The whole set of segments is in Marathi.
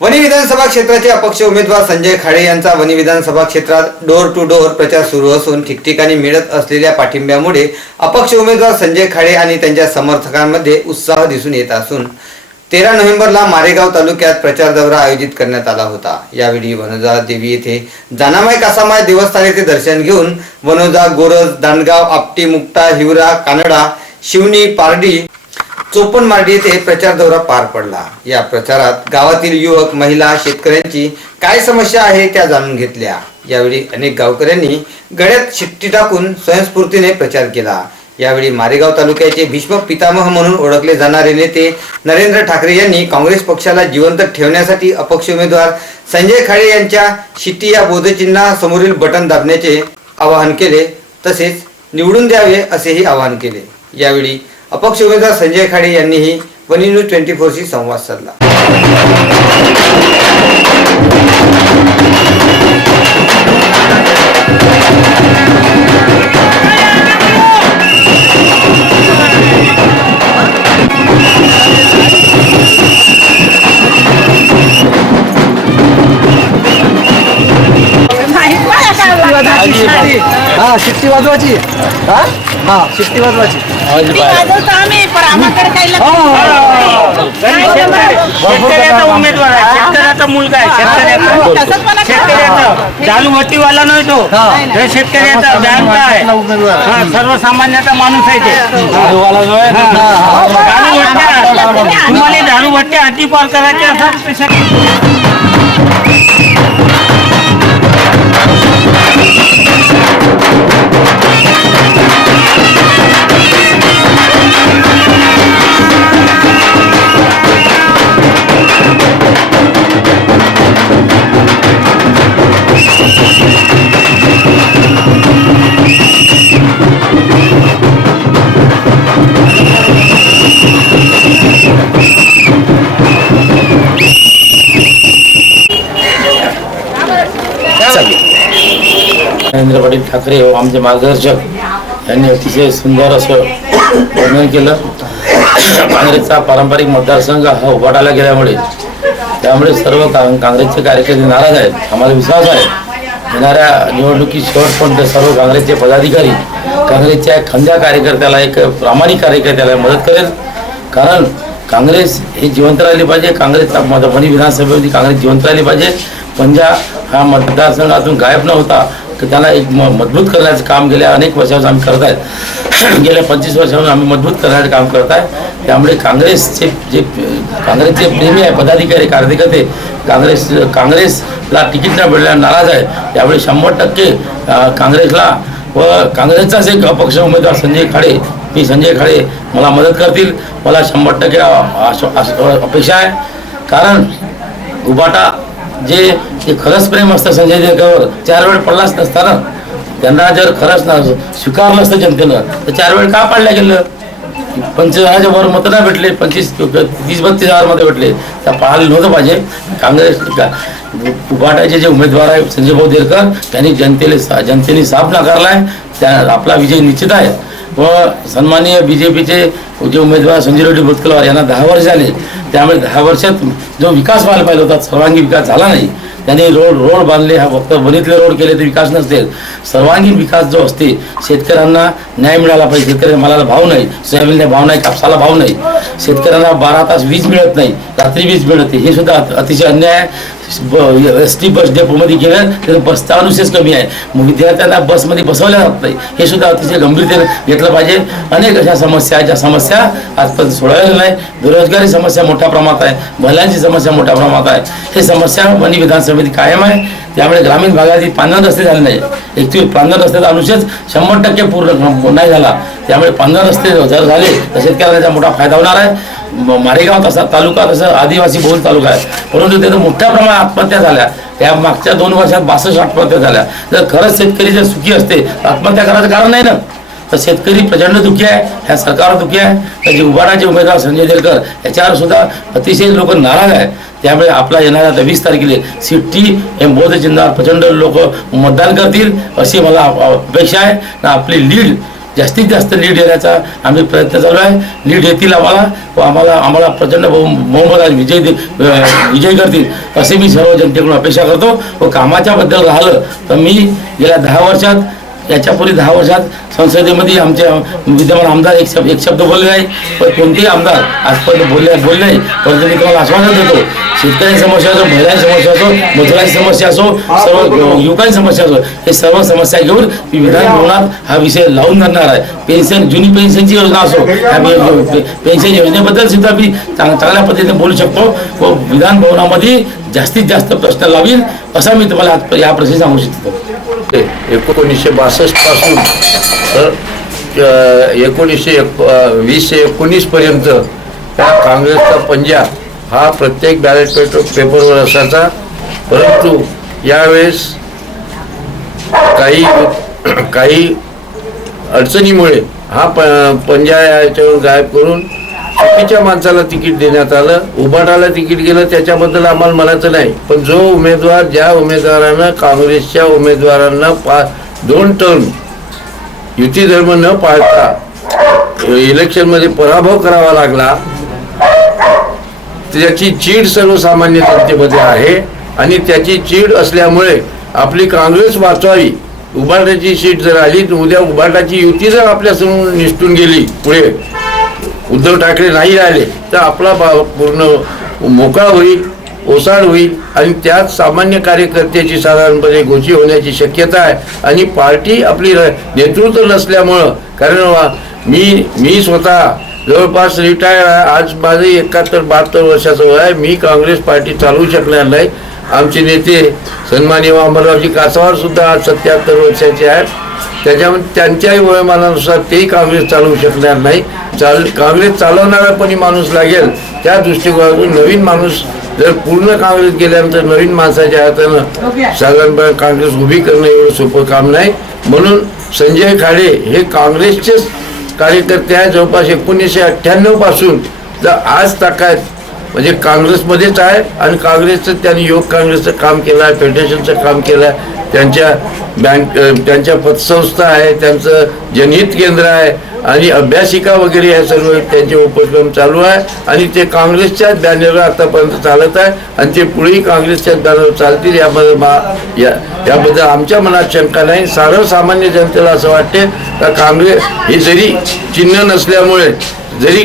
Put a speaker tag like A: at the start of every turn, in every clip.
A: वणी विधानसभा क्षेत्राचे अपक्ष उमेदवार संजय खाडे यांचा वणी विधानसभा क्षेत्रात डोर टू डोर प्रचार सुरू असून ठिकठिकाणी मिळत असलेल्या पाठिंब्यामुळे अपक्ष उमेदवार संजय खाडे आणि त्यांच्या समर्थकांमध्ये उत्साह दिसून येत असून तेरा नोव्हेंबरला मारेगाव तालुक्यात प्रचार दौरा आयोजित करण्यात आला होता. यावेळी वनोजा देवी येथे जानामाय कासामाय देवस्थान येथे दर्शन घेऊन वनोजा गोरज दांडगाव आपटी मुक्ता हिवरा कानडा शिवनी पारडी चोपन मार्डी येथे प्रचार दौरा पार पडला. या प्रचारात गावातील युवक महिला शेतकऱ्यांची काय समस्या आहे त्या जाणून घेतल्या. यावेळी अनेक गावकऱ्यांनी गळ्यात शिट्टी टाकून स्वयंस्फूर्तीने प्रचार केला. यावेळी मारेगाव तालुक्याचे भीष्म पितामह म्हणून ओळखले जाणारे नेते नरेंद्र ठाकरे यांनी काँग्रेस पक्षाला जिवंत ठेवण्यासाठी अपक्ष उमेदवार संजय खाडे यांच्या शिट्टी या बोधचिन्हासमोरील बटन दाबण्याचे आवाहन केले. तसेच निवडून द्यावे असेही आवाहन केले. यावेळी अपक्ष उमेदवार संजय खाडे यांनीही वनी न्यूज ट्वेंटी फोरशी संवाद साधला.
B: हा शिट्टी वाजवायची? हा? हा शिट्टी वाजवायची.
C: शेतकऱ्याचा उमेदवार आहे. शेतकऱ्याचा मुलगा आहे. शेतकऱ्याचा. शेतकऱ्याचा. दालूभट्टीवाला नाही तो.
B: हा.
C: हे शेतकऱ्याचा बँक आहे. हा, सर्वसामान्याचा माणूस आहे ते. हा. दारूभट्ट्या तुम्हाला दारूभट्ट्या अतिपार करायचे असतात तर शेत-
D: ठाकरे हो, आमचे मार्गदर्शक यांनी अतिशय सुंदर असं वर्णन केलं. काँग्रेसचा पारंपरिक मतदारसंघ हा उभाटाला गेल्यामुळे त्यामुळे सर्व काँग्रेसचे कार्यकर्ते नाराज आहेत. आम्हाला विश्वास आहे. येणाऱ्या निवडणुकीत शेवटपर्यंत सर्व काँग्रेसचे पदाधिकारी काँग्रेसच्या खंद्या कार्यकर्त्याला एक प्रामाणिक कार्यकर्त्याला मदत करेल. कारण काँग्रेस हे जिवंत राहिली पाहिजे. काँग्रेसचा मत वणी विधानसभेमध्ये काँग्रेस जिवंत राहिली पाहिजे. पंजाब हा मतदारसंघातून गायब न होता तर त्याला एक म मजबूत करण्याचं काम गेल्या अनेक वर्षापासून आम्ही करत आहेत. गेल्या पंचवीस वर्षापासून आम्ही मजबूत करण्याचं काम करत आहे. त्यामुळे काँग्रेसचे जे काँग्रेसचे प्रेमी आहे पदाधिकारी कार्यकर्ते काँग्रेस काँग्रेसला तिकीट न मिळण्यास नाराज आहे त्यामुळे शंभर टक्के काँग्रेसला व काँग्रेसचाच एक अपक्ष उमेदवार संजय खाडे मी संजय खाडे मला मदत करतील. मला शंभर टक्के अपेक्षा आहे. कारण गुबाटा जे खरंच प्रेम असतं संजय देवकर चार वेळ पडलाच नसता ना? त्यांना जर खरंच ना स्वीकारलं असतं जनतेनं तर चार वेळ का पाडल्या गेलं? पंचवीस हजाराच्या वर मतं नाही भेटले पंचवीस तीस बत्तीस हजार हजारमध्ये भेटले. त्या पाहायला नव्हतं पाहिजे. काँग्रेस उभाटाचे जे उमेदवार आहे संजय भाऊ देरकर त्यांनी जनतेला जनतेने साफ नाकारलाय. त्या आपला विजय निश्चित आहे. व सन्माननीय बी जे पीचे जे उमेदवार संजय रेड्डी भुतकलवार यांना दहा वर्ष झाले. त्यामुळे दहा वर्षात जो विकास व्हायला पाहिजे होता सर्वांगीण विकास झाला नाही. त्यांनी रोड रोड बांधले हा फक्त बनीतले रोड केले ते विकास नसते. सर्वांगीण विकास जो असते शेतकऱ्यांना न्याय मिळाला पाहिजे. शेतकरी मालाला भाव नाही सोयाबीनला भाव नाही कापसाला भाव नाही. शेतकऱ्यांना बारा तास वीज मिळत नाही रात्री वीज मिळते. हे सुद्धा अतिशय अन्याय. एस टी बस डेपोमध्ये गेलं तर बसचा अनुशेष कमी आहे. मग विद्यार्थ्यांना बसमध्ये बसवल्या जात नाही. हे सुद्धा अतिशय गंभीरतेने घेतलं पाहिजे. अनेक अशा समस्या आहेत ज्या समस्या आजपर्यंत सोडवलेल्या नाही बेरोजगारी समस्या मोठ्या प्रमाणात आहे. महिलांची समस्या मोठ्या प्रमाणात आहे. हे समस्या वनी विधानसभेत कायम आहे. त्यामुळे ग्रामीण भागातील पांढर रस्ते झाले नाही एकवीस पांढर रस्त्याचा अनुशेष शंभर टक्के पूर्ण नाही झाला. त्यामुळे पांढर रस्ते जर झाले तर शेतकऱ्याला त्याचा मोठा फायदा होणार आहे. मारेगाव तसा तालुका तसं आदिवासी बहुल तालुका आहे. परंतु तिथं मोठ्या प्रमाणात आत्महत्या झाल्या. या मागच्या दोन वर्षात बासष्ट आत्महत्या झाल्या. जर खरंच शेतकरी जर सुखी असते तर आत्महत्या करायचं कारण नाही ना? तर शेतकरी प्रचंड दुःखी आहे ह्या सरकार दुःखी आहे. त्याचे उभाराचे उमेदवार संजय देरकर याच्यावर सुद्धा अतिशय लोक नाराज आहे त्यामुळे आपला येणाऱ्या आता वीस तारखेला सिट्टी हे बोधचिन्हावर प्रचंड लोक मतदान करतील अशी मला अपेक्षा आहे. आपली लीड जास्तीत जास्त लीड येण्याचा आम्ही प्रयत्न चालू आहे. लीड येतील आम्हाला व आम्हाला आम्हाला प्रचंड बहु बहुमतात विजय दे- विजय करतील असे मी सर्व जनतेकडून अपेक्षा करतो. व कामाच्या बद्दल राहिलं तर मी गेल्या दहा वर्षात याच्यापूर्वी दहा वर्षात संसदेमध्ये आमचे विद्यमान आमदार एक शब्द एक शब्द बोलले नाही पण कोणतेही आमदार आजपर्यंत बोलले बोलले नाही. परंतु मी तुम्हाला आश्वासन देतो शेतकऱ्यांची समस्या असो महिलांची समस्या असो मजुरांची समस्या असो सर्व युवकांची समस्या असो हे सर्व समस्या घेऊन मी विधान भवनात हा विषय लावून धरणार आहे. पेन्शन जुनी पेन्शनची योजना असो पेन्शन योजनेबद्दल सुद्धा मी चांग- चांगल्या पद्धतीने बोलू शकतो. व विधान भवनामध्ये जास्तीत जास्त प्रश्न लावील असा मी तुम्हाला या प्रश्न सांगू इच्छितो.
E: एकोणीसशे बासष्टपासून तर एकोणीसशे एक वीसशे वीस एकोणीस पर्यंत त्या काँग्रेसचा पंजा हा प्रत्येक बॅलेट पेपर पेपरवर असायचा. परंतु यावेळेस काही काही अडचणीमुळे हा प पंजा याच्यावर गायब करून चुकीच्या माणसाला तिकीट देण्यात आलं उबाटाला तिकीट गेलं त्याच्याबद्दल आम्हाला म्हणायचं नाही. पण जो उमेदवार ज्या उमेदवारानं काँग्रेसच्या उमेदवारांना पा दोन टर्म युती धर्म न पाळता इलेक्शनमध्ये पराभव करावा लागला त्याची चीड सर्वसामान्य जनतेमध्ये आहे आणि त्याची चीड असल्यामुळे आपली काँग्रेस वाचवावी. उबाटाची सीट जर आली तर उद्या उबाटाची युती जर आपल्यासमोर निसटून गेली पुढे उद्धव ठाकरे नाही राहिले तर आपला बा- पूर्ण मोकळा होईल ओसाड होईल आणि त्यात सामान्य कार्यकर्त्याची साधारणपणे गोची होण्याची शक्यता आहे. आणि पार्टी आपली र- नेतृत्व नसल्यामुळं कारण वा- मी मी स्वतः जवळपास रिटायर आहे आज माझे एकाहत्तर बहात्तर वर्षाचं वय आहे मी काँग्रेस पार्टी चालवू शकणार नाही. आमचे नेते सन्माननीय अमररावजी कासावार सुद्धा आज सत्याहत्तर वर्षाचे आहेत. त्याच्यामुळे त्यांच्याही वयोमानानुसार तेही काँग्रेस चालवू शकणार नाही. चाल काँग्रेस चालवणारा पण माणूस लागेल त्या दृष्टिकोनातून नवीन माणूस जर पूर्ण काँग्रेस गेल्यानंतर नवीन माणसाच्या हातानं साधारणपणे काँग्रेस उभी करणं एवढं सोपं काम नाही. म्हणून संजय खाडे हे काँग्रेसचेच कार्यकर्ते आहेत. जवळपास एकोणीसशे अठ्ठ्याण्णवपासून जर आज ताकात म्हणजे काँग्रेसमध्येच आहे आणि काँग्रेसचं त्यांनी योग काँग्रेसचं काम केलं आहे फेडरेशनचं काम केलं आहे. त्यांच्या बँक त्यांच्या पतसंस्था आहे त्यांचं जनहित केंद्र आहे आणि अभ्यासिका वगैरे हे सर्व त्यांचे उपक्रम चालू आहे. आणि ते काँग्रेसच्याच बॅनरवर आतापर्यंत चालत आहे आणि ते पुढेही काँग्रेसच्याच बॅनरवर चालतील यामध्ये मा या याबद्दल आमच्या मनात शंका नाही. सर्वसामान्य जनतेला असं वाटते का काँग्रेस हे जरी चिन्ह नसल्यामुळे जरी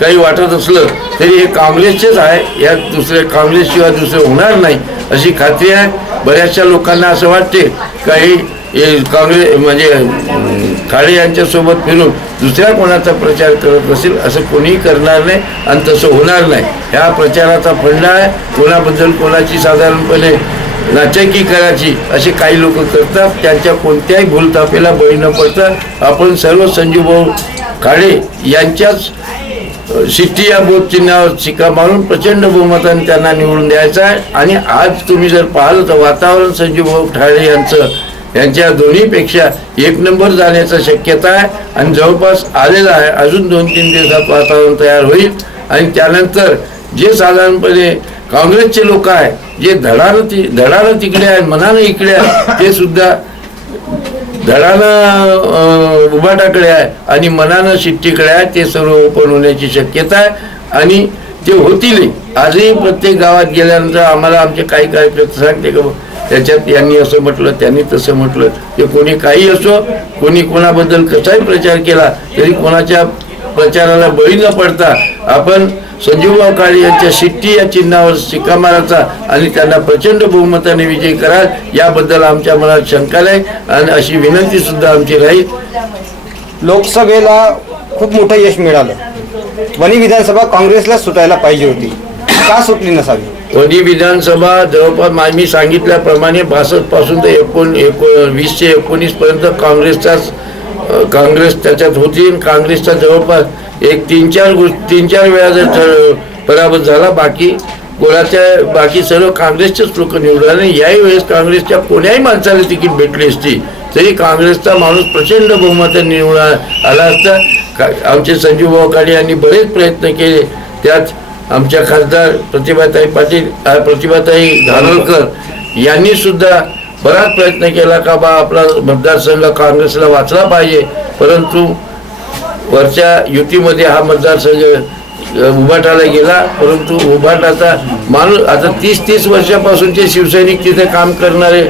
E: काही वाटत असलं तरी हे काँग्रेसचेच आहे. यात दुसरे काँग्रेसशिवाय दुसरे होणार नाही अशी खात्री आहे. बऱ्याचशा लोकांना असं वाटते काही काँग्रेस म्हणजे खाडे यांच्यासोबत फिरून दुसऱ्या कोणाचा प्रचार करत असेल असं कोणीही करणार नाही आणि तसं होणार नाही. ह्या प्रचाराचा फंडा आहे. कोणाबद्दल कोणाची साधारणपणे नाचकी करायची असे काही लोक करतात. त्यांच्या कोणत्याही भूलतापेला बळी न पडता आपण सर्व संजूभाऊ खाडे यांच्याच सिट्टी या बोध चिन्हावर शिक्का मारून प्रचंड बहुमताने त्यांना निवडून द्यायचं आहे. आणि आज तुम्ही जर पाहिलं तर वातावरण संजूभाऊ ठाळे यांचं यांच्या दोन्हीपेक्षा एक नंबर जाण्याचा शक्यता आहे आणि जवळपास आलेला आहे. अजून दोन तीन दिवसात वातावरण तयार होईल. आणि त्यानंतर जे साधारणपणे काँग्रेसचे लोक आहे जे धडानं ति धडानं तिकडे आहे मनानं इकडे आहे ते सुद्धा धडानं उभाटाकडे आहे आणि मनानं शिट्टीकडे आहे ते सर्व ओपन होण्याची शक्यता आहे. आणि ते होतील आजही प्रत्येक गावात गेल्यानंतर आम्हाला आमचे काही कार्यकर्ते सांगते का? त्याच्यात यांनी असं म्हटलं त्यांनी तसं म्हटलं. ते कोणी काही असो कोणी कोणाबद्दल कसाही प्रचार केला तरी कोणाच्या प्रचाराला बळी न पडता आपण संजीवराव काळे यांच्या शिट्टी या चिन्हावर शिक्का मारायचा आणि त्यांना प्रचंड बहुमताने विजय कराल याबद्दल आमच्या मनात शंका नाही. आणि अशी विनंती सुद्धा आमची राहील.
A: लोकसभेला खूप मोठं यश मिळालं. वणी विधानसभा काँग्रेसला सुटायला पाहिजे होती. का सुटली नसावी?
E: वणी विधानसभा जवळपास मा- मी सांगितल्याप्रमाणे बासष्टपासून तर एकोण एको वीसशे एकोणीस पर्यंत काँग्रेसचाच काँग्रेस त्याच्यात होती आणि काँग्रेसचा जवळपास एक तीन चार गोष्ट तीन चार वेळा जर पराभूत पराभव झाला बाकी कोणाच्या बाकी सर्व काँग्रेसचेच लोक निवडले आणि याही वेळेस काँग्रेसच्या कोण्याही माणसाला तिकीट भेटली असती तरी काँग्रेसचा माणूस प्रचंड बहुमताने निवडा आला असता. का आमचे संजीव भाऊ काळे यांनी बरेच प्रयत्न केले. त्यात आमच्या खासदार प्रतिभाताई पाटील प्रतिभाताई धानोरकर यांनी सुद्धा बराच प्रयत्न केला का बा आपला मतदारसंघ काँग्रेसला वाचला पाहिजे. परंतु वरच्या युतीमध्ये हा मतदारसंघ उभाटाला गेला परंतु उभाटाचा माणूस आता तीस तीस वर्षापासूनचे शिवसैनिक तिथे काम करणारे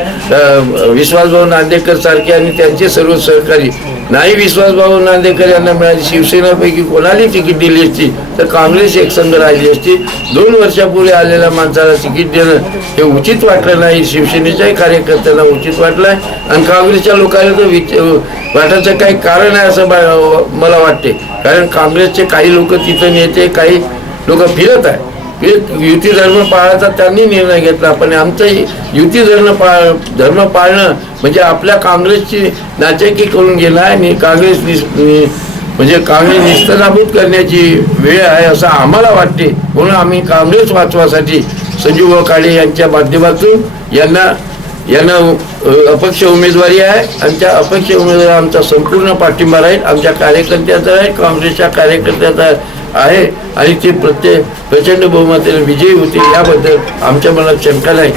E: विश्वासभाऊ नांदेकर सारखे आणि त्यांचे सर्व सहकारी. नाही विश्वासभाऊ नांदेकर यांना मिळाली शिवसेनापैकी कोणालाही तिकीट दिली असती? तर काँग्रेस एक संघ राहिली असती. दोन वर्षापूर्वी आलेल्या माणसाला तिकीट देणं हे उचित वाटलं नाही. शिवसेनेच्याही कार्यकर्त्यांना उचित वाटलं आहे आणि काँग्रेसच्या लोकांना तर विच वाटायचं काही कारण आहे असं मला वाटते. कारण काँग्रेसचे काही लोक तिथं नेते काही लोक फिरत आहे युती धर्म पाळायचा त्यांनी निर्णय घेतला पण आमचंही युती धर्म पाळ धर्म पाळणं म्हणजे आपल्या काँग्रेसची नाचेकी करून गेला आहे आणि काँग्रेस म्हणजे काँग्रेस निस्तनाभूत करण्याची वेळ आहे असं आम्हाला वाटते. म्हणून आम्ही काँग्रेस वाचवासाठी संजीव काळे यांच्या माध्यमातून यांना यांना अपक्ष उमेदवारी आहे आणि त्या अपक्ष उमेदवारी आमचा संपूर्ण पाठिंबा राहील. आमच्या कार्यकर्त्याचा आहे काँग्रेसच्या कार्यकर्त्याचा आहे आणि ते प्रत्येक प्रचंड बहुमताने विजयी होतील याबद्दल आमच्या मनात शंका नाही.